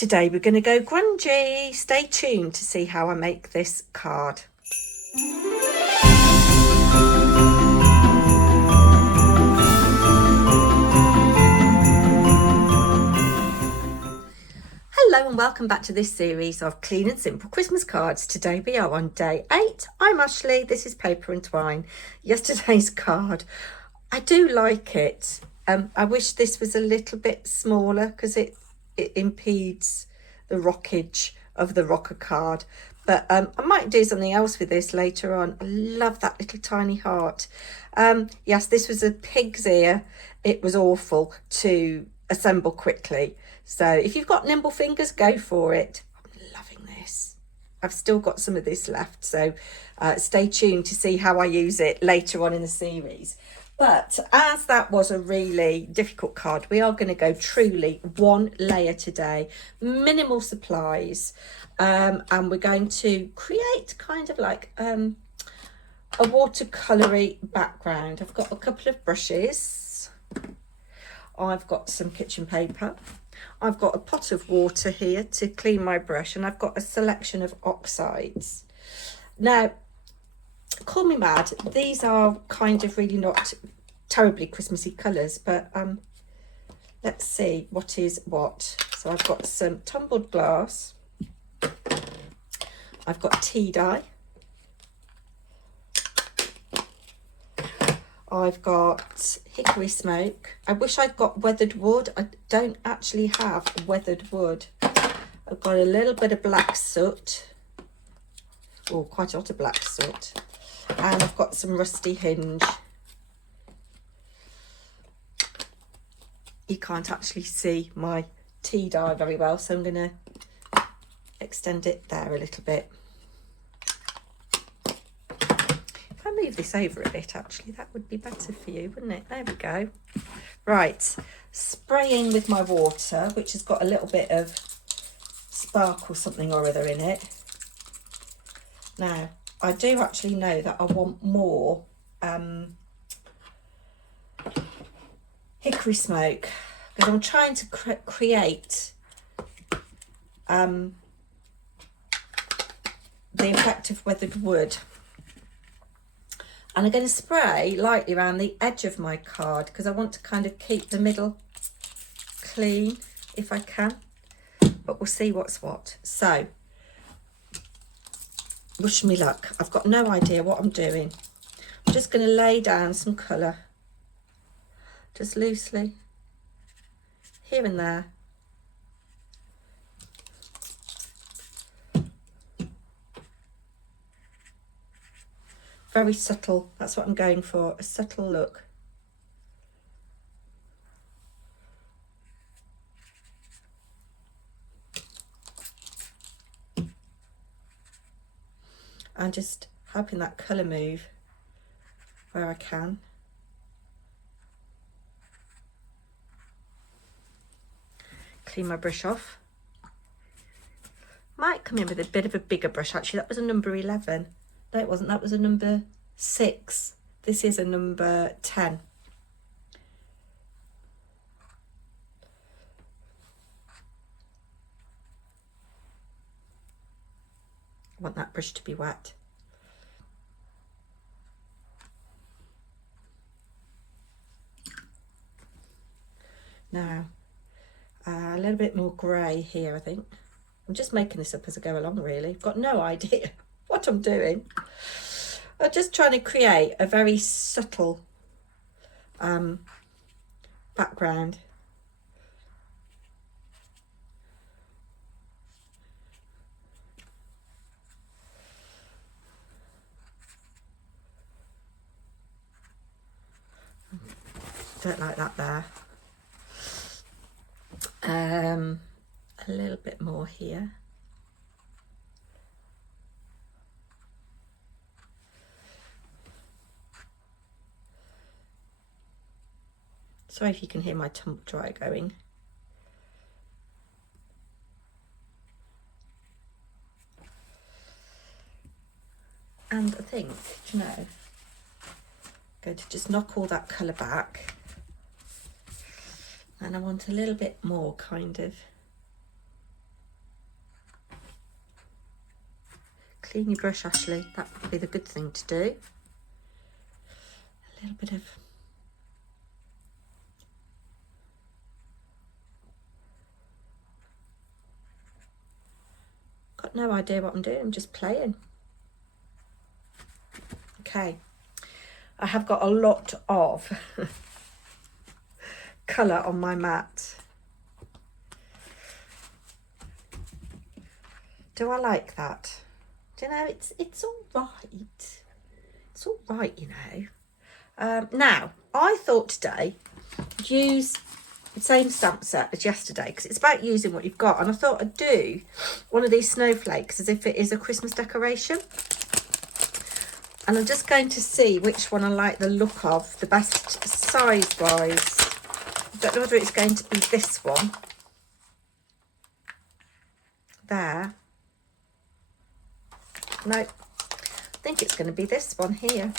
Today we're going to go grungy. Stay tuned to see how I make this card. Hello and welcome back to this series of clean and simple Christmas cards. Today we are on day 8. I'm Ashley, this is Paper and Twine. Yesterday's card, I do like it. I wish this was a little bit smaller because it impedes the rockage of the rocker card, but I might do something else with this later on. I love that little tiny heart. Yes, this was a pig's ear. It was awful to assemble quickly, so if you've got nimble fingers, go for it. I'm loving this. I've still got some of this left, so stay tuned to see how I use it later on in the series. But as that was a really difficult card, we are going to go truly one layer today, minimal supplies, and we're going to create kind of like a watercolour-y background. I've got a couple of brushes, I've got some kitchen paper, I've got a pot of water here to clean my brush, and I've got a selection of oxides. Now, call me mad, these are kind of really not terribly Christmassy colours, but let's see what is what. So I've got some tumbled glass, I've got tea dye, I've got hickory smoke. I wish I'd got weathered wood. I don't actually have weathered wood. I've got a little bit of black soot, or quite a lot of black soot, and I've got some rusty hinge. You can't actually see my tea dye very well, so I'm going to extend it there a little bit. If I move this over a bit, actually, that would be better for you, wouldn't it? There we go. Right, spraying with my water, which has got a little bit of sparkle something or other in it. Now, I do actually know that I want more hickory smoke, because I'm trying to create the effect of weathered wood. And I'm going to spray lightly around the edge of my card because I want to kind of keep the middle clean if I can, but we'll see what's what. So, wish me luck. I've got no idea what I'm doing. I'm just going to lay down some colour, just loosely, here and there. Very subtle, that's what I'm going for, a subtle look. And just helping that colour move where I can. Clean my brush off. Might come in with a bit of a bigger brush, actually. That was a number 11. No, it wasn't. That was a number 6. This is a number 10. I want that brush to be wet. Now, a little bit more grey here, I think. I'm just making this up as I go along, really. I've got no idea what I'm doing. I'm just trying to create a very subtle background. Don't like that there. A little bit more here. Sorry if you can hear my tumble dryer going. And I think, you know, I'm going to just knock all that colour back. And I want a little bit more kind of Clean your brush, Ashley. That would be the good thing to do. A little bit of... Got no idea what I'm doing, I'm just playing. Okay. I have got a lot of colour on my mat. Do I like that? Do you know, it's all right. It's all right, you know. Now, I thought today I'd use the same stamp set as yesterday because it's about using what you've got. And I thought I'd do one of these snowflakes as if it is a Christmas decoration. And I'm just going to see which one I like the look of the best size-wise. I don't know whether it's going to be this one. There. No, I think it's going to be this one here.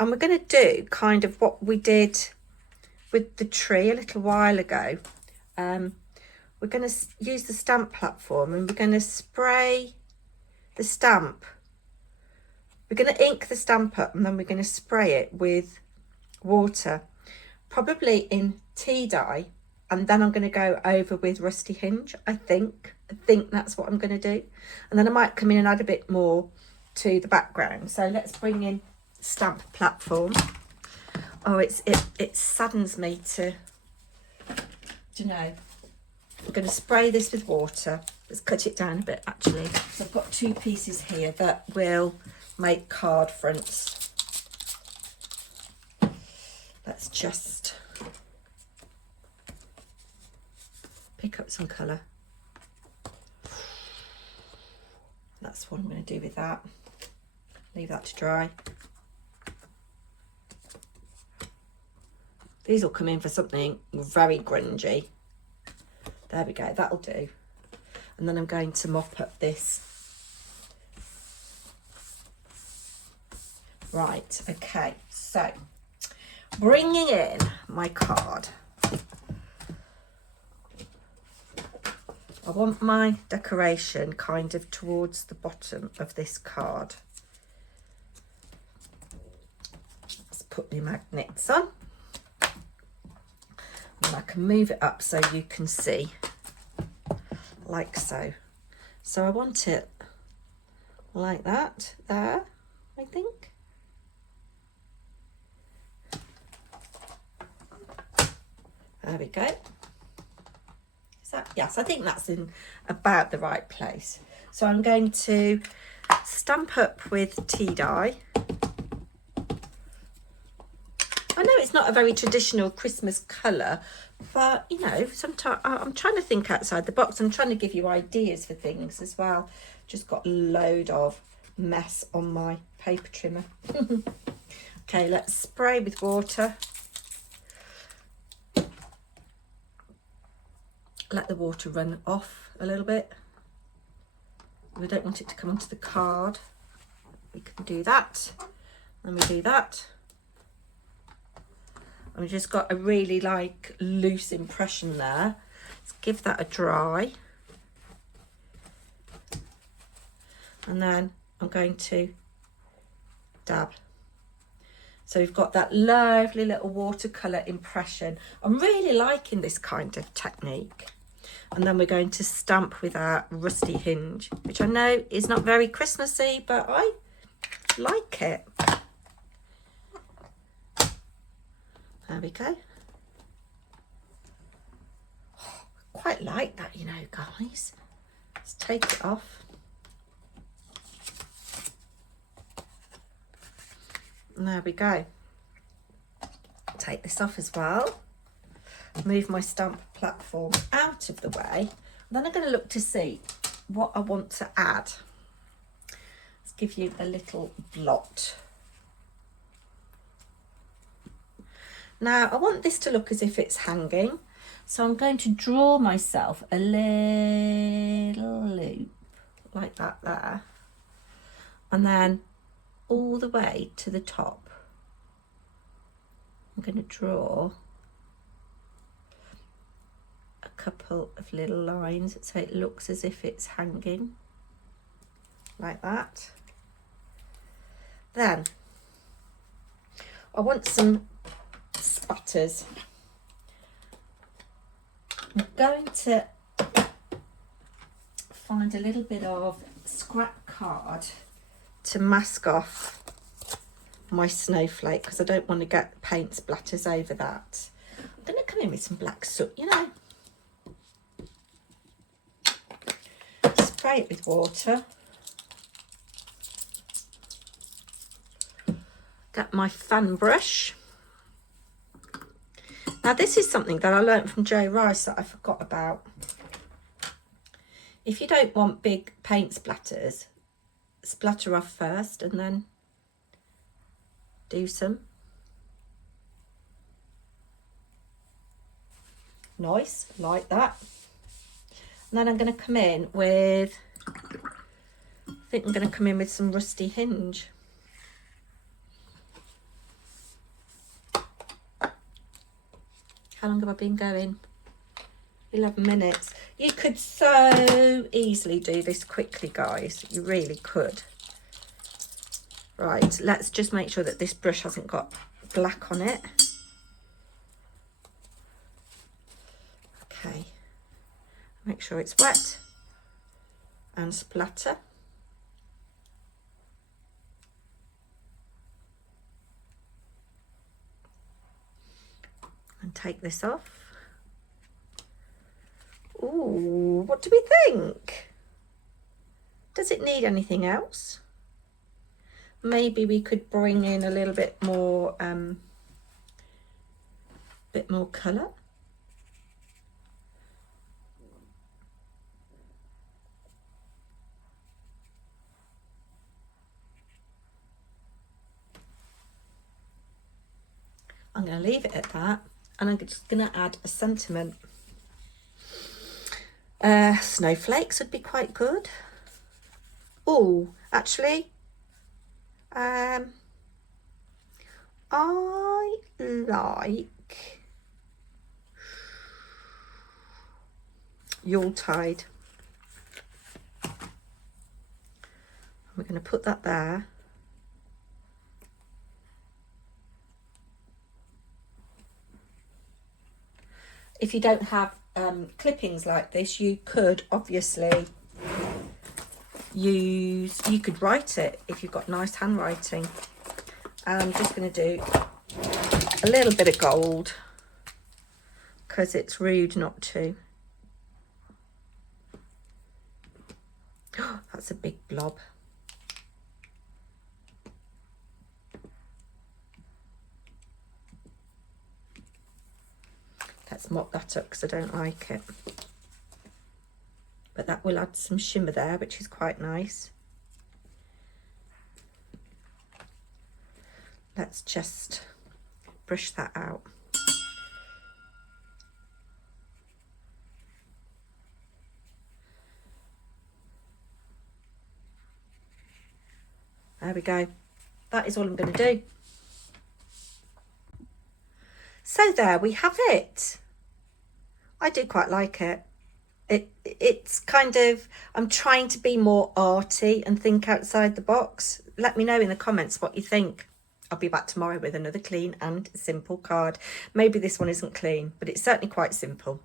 And we're going to do kind of what we did with the tree a little while ago. We're going to use the stamp platform and we're going to spray the stamp. We're going to ink the stamp up and then we're going to spray it with water, probably in tea dye. And then I'm going to go over with Rusty Hinge, I think. I think that's what I'm going to do. And then I might come in and add a bit more to the background. So let's bring in stamp platform. Oh, it saddens me to, you know. I'm going to spray this with water. Let's cut it down a bit, actually. So I've got 2 pieces here that will make card fronts. Let's just pick up some colour. That's what I'm going to do with that. Leave that to dry. These will come in for something very grungy. There we go, that'll do. And then I'm going to mop up this. Right, okay, so bringing in my card. I want my decoration kind of towards the bottom of this card. Let's put my magnets on. And I can move it up so you can see, like so. So I want it like that, there, I think. There we go. Is that, yes, I think that's in about the right place. So I'm going to stamp up with tea dye. I know it's not a very traditional Christmas colour, but, you know, sometimes I'm trying to think outside the box. I'm trying to give you ideas for things as well. Just got a load of mess on my paper trimmer. Okay, let's spray with water. Let the water run off a little bit. We don't want it to come onto the card. We can do that. And we do that. And we've just got a really like loose impression there. Let's give that a dry. And then I'm going to dab. So we've got that lovely little watercolour impression. I'm really liking this kind of technique. And then we're going to stamp with our Rusty Hinge, which I know is not very Christmassy, but I like it. There we go. Oh, quite like that, you know, guys. Let's take it off. And there we go. Take this off as well. Move my stamp platform out of the way. And then I'm going to look to see what I want to add. Let's give you a little blot. Now I want this to look as if it's hanging, so I'm going to draw myself a little loop like that there, and then all the way to the top I'm going to draw a couple of little lines so it looks as if it's hanging like that. Then I want some spatters. I'm going to find a little bit of scrap card to mask off my snowflake because I don't want to get paint splatters over that. I'm going to come in with some black soot, you know. Spray it with water. Get my fan brush. Now this is something that I learnt from Joe Rice that I forgot about. If you don't want big paint splatters, splatter off first and then do some. Nice, like that. And then I'm going to come in with, I think I'm going to come in with some rusty hinge. How long have I been going? 11 minutes. You could so easily do this quickly, guys. You really could. Right, let's just make sure that this brush hasn't got black on it. Okay. Make sure it's wet and splatter. And take this off. Ooh, what do we think? Does it need anything else? Maybe we could bring in a little bit more colour. I'm going to leave it at that, and I'm just going to add a sentiment. Snowflakes would be quite good. Oh, actually, I like Yuletide. We're going to put that there. If you don't have clippings like this, you could obviously you could write it if you've got nice handwriting. And I'm just going to do a little bit of gold because it's rude not to. Oh, that's a big blob. Let's mop that up because I don't like it. But that will add some shimmer there, which is quite nice. Let's just brush that out. There we go. That is all I'm going to do. So there we have it. I do quite like it. It's kind of, I'm trying to be more arty and think outside the box. Let me know in the comments what you think. I'll be back tomorrow with another clean and simple card. Maybe this one isn't clean, but it's certainly quite simple.